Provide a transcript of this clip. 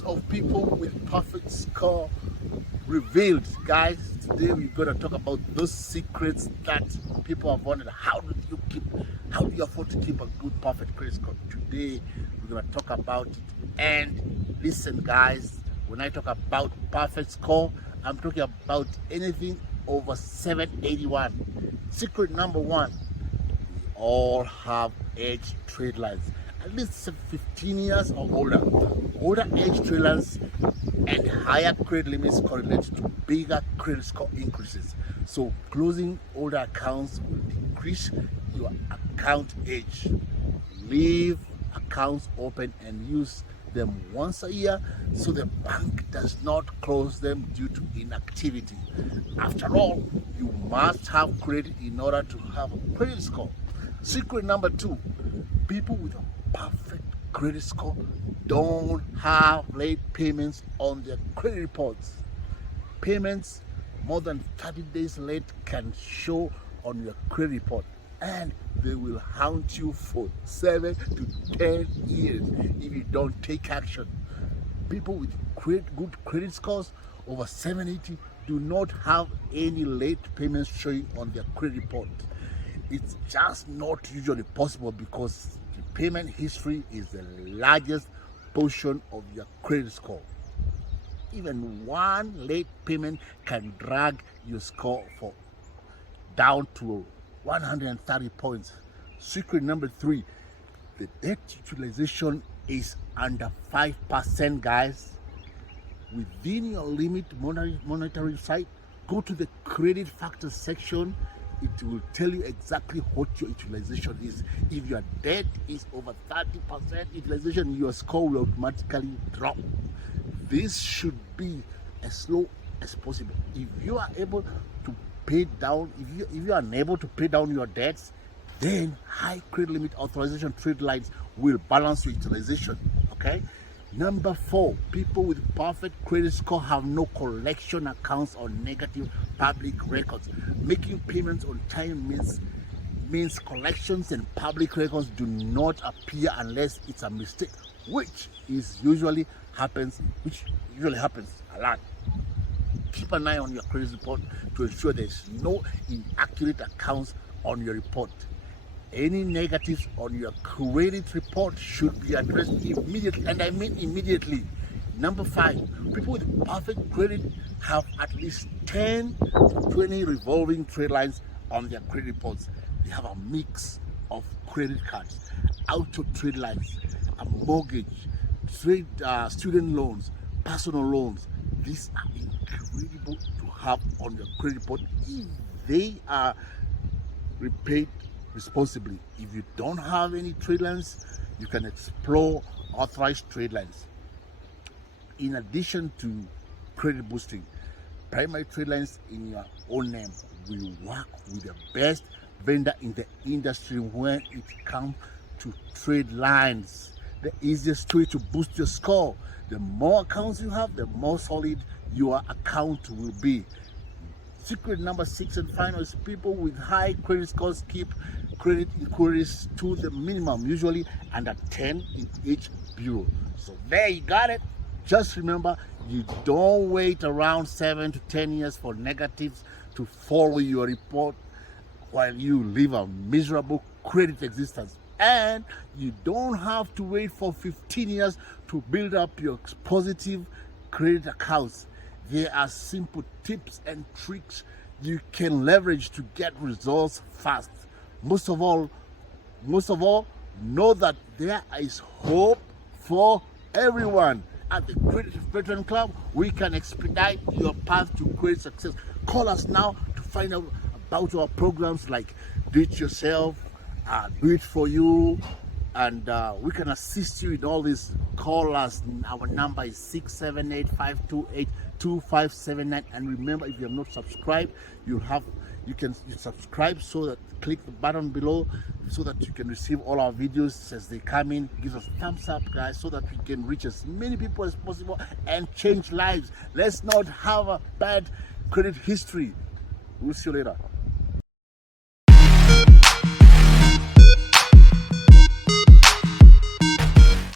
secrets of people with perfect score revealed. Guys, today we're going to talk about those secrets that people have wondered. How do you afford to keep a good perfect credit score? Today we're going to talk about it. And listen guys, when I talk about perfect score, I'm talking about anything over 781. Secret number one: all have age trade lines, at least 15 years or older. Older age trade lines and higher credit limits correlate to bigger credit score increases. So closing older accounts will decrease your account age. Leave accounts open and use them once a year so the bank does not close them due to inactivity. After all, you must have credit in order to have a credit score. Secret number two: people with a perfect credit score don't have late payments on their credit reports. Payments more than 30 days late can show on your credit report, and they will haunt you for 7 to 10 years if you don't take action. People with good credit scores over 780 do not have any late payments showing on their credit report. It's just not usually possible because the payment history is the largest portion of your credit score. Even one late payment can drag your score down to 130 points. Secret number three: the debt utilization is under 5%, guys. Within your limit monetary site, go to the credit factors section. It will tell you exactly what your utilization is. If your debt is over 30% utilization, your score will automatically drop. This should be as slow as possible. If you are able to pay down, if you are unable to pay down your debts, then high credit limit authorization trade lines will balance your utilization. Okay. Number four: people with perfect credit score have no collection accounts or negative public records. Making payments on time means collections and public records do not appear unless it's a mistake, which usually happens a lot. Keep an eye on your credit report to ensure there's no inaccurate accounts on your report. Any negatives on your credit report should be addressed immediately, and I mean immediately. Number five: people with perfect credit have at least 10 to 20 revolving trade lines on their credit reports. They have a mix of credit cards, auto trade lines, a mortgage, student loans, personal loans. These are incredible to have on your credit report if they are repaid responsibly. If you don't have any trade lines, you can explore authorized trade lines. In addition to credit boosting, primary trade lines in your own name will work with the best vendor in the industry when it comes to trade lines. The easiest way to boost your score: the more accounts you have, the more solid your account will be. Secret number six and final is people with high credit scores keep credit inquiries to the minimum, usually under 10 in each bureau. So there you got it. Just remember, you don't wait around 7 to 10 years for negatives to follow your report while you live a miserable credit existence. And you don't have to wait for 15 years to build up your positive credit accounts. There are simple tips and tricks you can leverage to get results fast. Most of all, know that there is hope for everyone. At the Credit Veteran Club, we can expedite your path to credit success. Call us now to find out about our programs like Do It Yourself, Do It For You, and we can assist you in all this. Call us. Our number is 678-528-2579. And remember, if you have not subscribed, you can subscribe, so that click the button below so that you can receive all our videos as they come in. Give us a thumbs up, guys, so that we can reach as many people as possible and change lives. Let's not have a bad credit history. We'll see you later.